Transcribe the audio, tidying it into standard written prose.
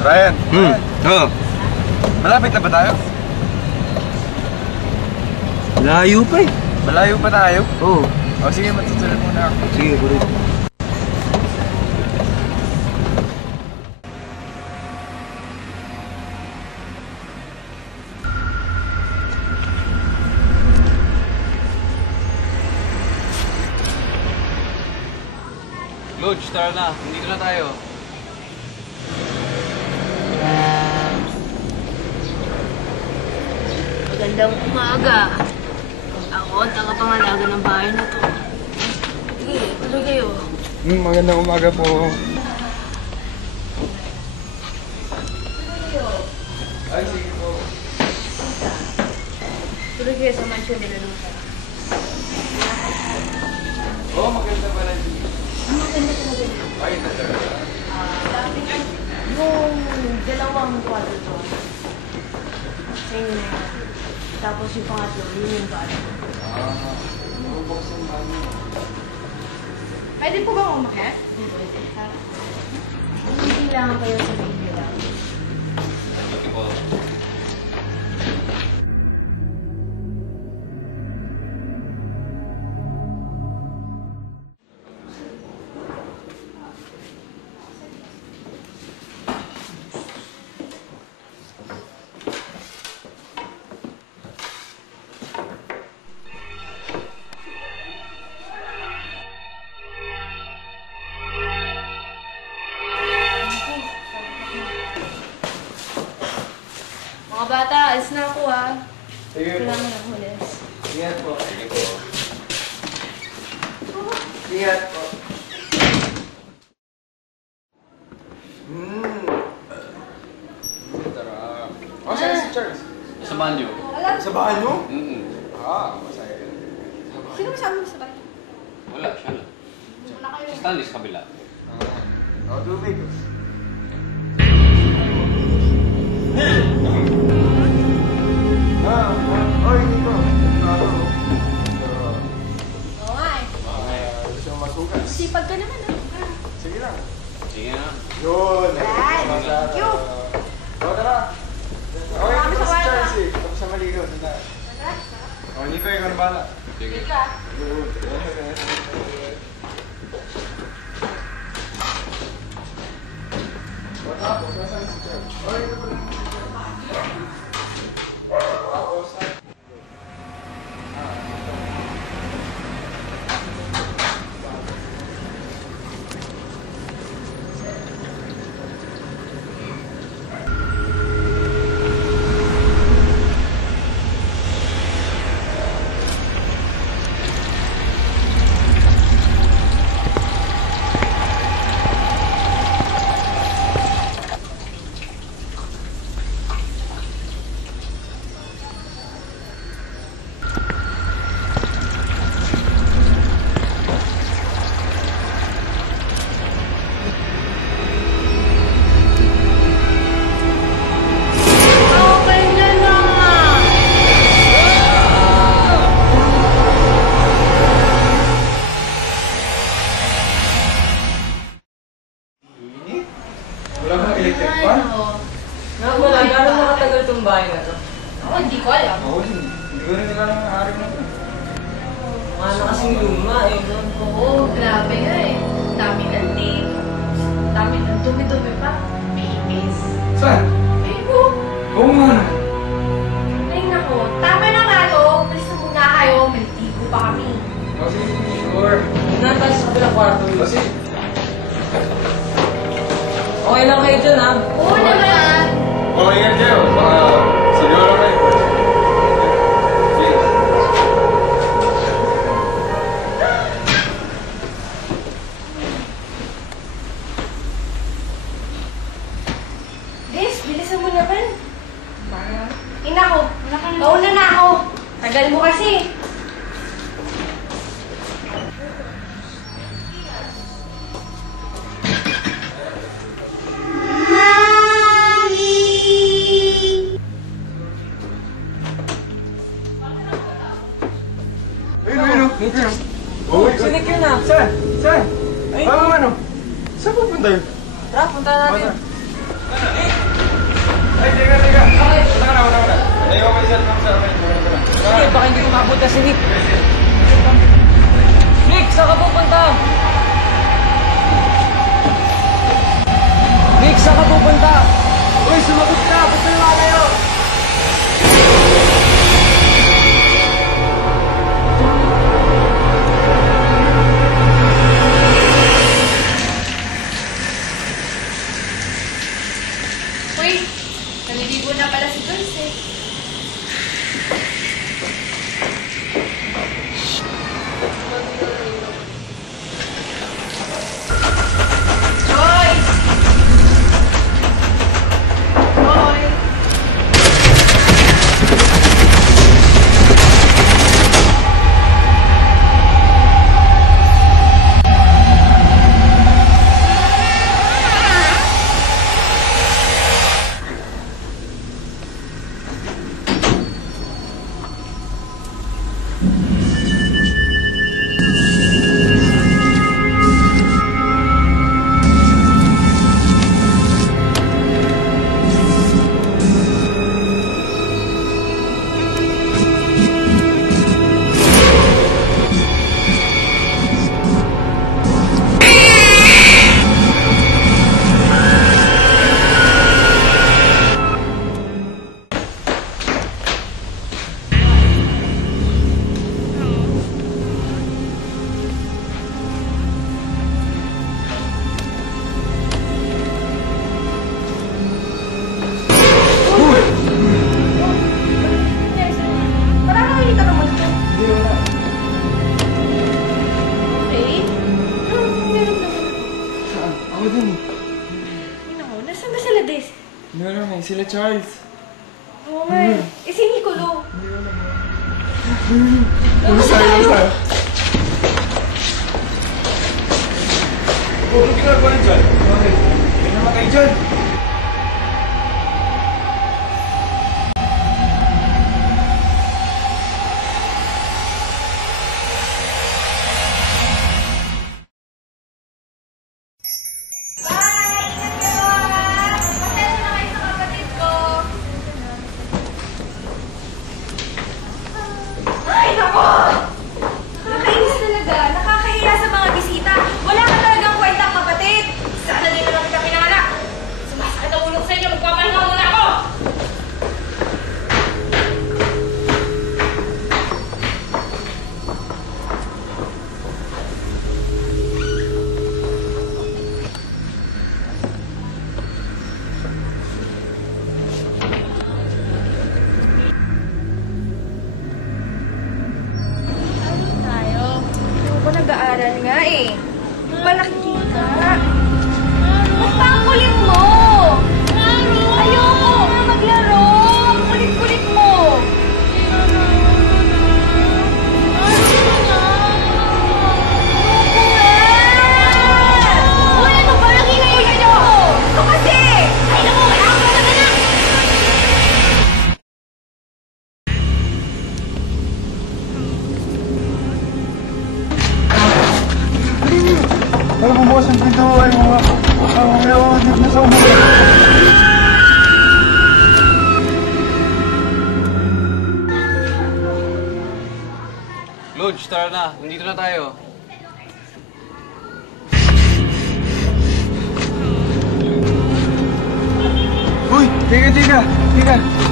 Ryan. Oo. Malapit na ba tayo? Layo pa eh. Malayo pa tayo? Oo. O sige, matutunan muna ako. Sige, bro. Lodge, tara na. Nandito na tayo. Magandang umaga. Ako ang tagapangalaga ng bahay na to. Sige, tuloy kayo. Magandang umaga po. Ay, sige po. Tuloy kayo sa mansion nila Luta. Oo, maganda pala dito. Maganda talaga. Ay, talaga. Yung dalawang kwadro to. Sa inyo na yan. Tapos yung pangatlo, yun yung balo. Bubuksan ba niyo? Pwede po ba umakit? Pwede. Hindi lang kayo sa video lang. Okay po. Mga bata, alis na ako ha. Sige po. Kailangan ng hulis. Ingat po. Sige po. Ingat po. Tara. O, saan si Charles? Sa banyo. Sa banyo? Masaya yun. Sino kasama mo sa bahay? Wala, siya lang. Wala kayo. Si Stanley sa kabila. Tubig. Oy, Nico. Oo nga eh. Gusto mo masugas? Sipag ka naman ha. Sige lang. Sige na. Yun. Right. Thank you. O, tara. Okay, Marami tapos sa si kwarto. Charles eh. Tapos sa maligo. O, Nico, ikaw na bala. Sige. Sige ka. O, tapos, nasaan si Charles? Oy, ito pala. Tapos, Okay na na. init. Wala bang electric fan? Wala, gano'n nakatagal itong bahay na to? Ako, hindi ko alam. Oo, hindi ko rin nila ng araw na ito. Mga na kasing luma eh. Oo, grabe nga eh. Dami ng tape. Dami ng dumi-dumi pa. Babies. Saan? Bigo. Oo nga na. Ay nako, tama na nga to. Please na muna kayo. Malitigo pa kami. O, sige, sure. Nandun sa kabilang kwarto. O, sige. Okay lang kayo dyan ha? Oo naman. O, ingat kayo. Baka siguro kayo. Sige. Liz, bilisan mo na ba? Ina ko, mauna na ako. Tagal mo kasi. Oh, wait. Sinik yun ah. Saan? Saan? Ay. Ano? Saan pupunta yun? Tara, punta natin. Saan? Ay, teka. Wala. Ayaw ko isa lang sa amin. Sige, baka hindi ko mapunta si Nick. Nick, saan ka pupunta? Nick, saan ka pupunta? Uy, sumagot ka! Ba't na naman kayo? Uy, naliligo na pala si Joyce eh. Joyce! Joyce! Ako dun eh. Naku, nasaan ba sila, Des? Hindi ko naman, sila Charles. Oo nga eh. Eh, si Nicolo. Ano tayo? Oh, ano ginagawa niyo dyan? Bakit? May namatay dyan. Ay, naku! Nakakainis talaga. Nakakahiya sa mga bisita. Wala ka talagang kwentang kapatid. Sana din na lang kita pinanganak. Sumasakit ang ulo ko sa inyo. Magpapahinga muna ako! Tayo. Hindi ko nag-aaral nga eh. Hindi pa nakikita. Ba't pa ang kulit mo? Ayoko nga maglaro. Ang kulit-kulit mo. Ayoko nga. Uy, ano ba? Nakingay kayo. Ito kasi. Ay, naku. Wala akong magaganap. Ay, bumukas ang pinto. Ay, mga dito na sa umaga. Lodge, tara na. Nandito na tayo. Uy, teka.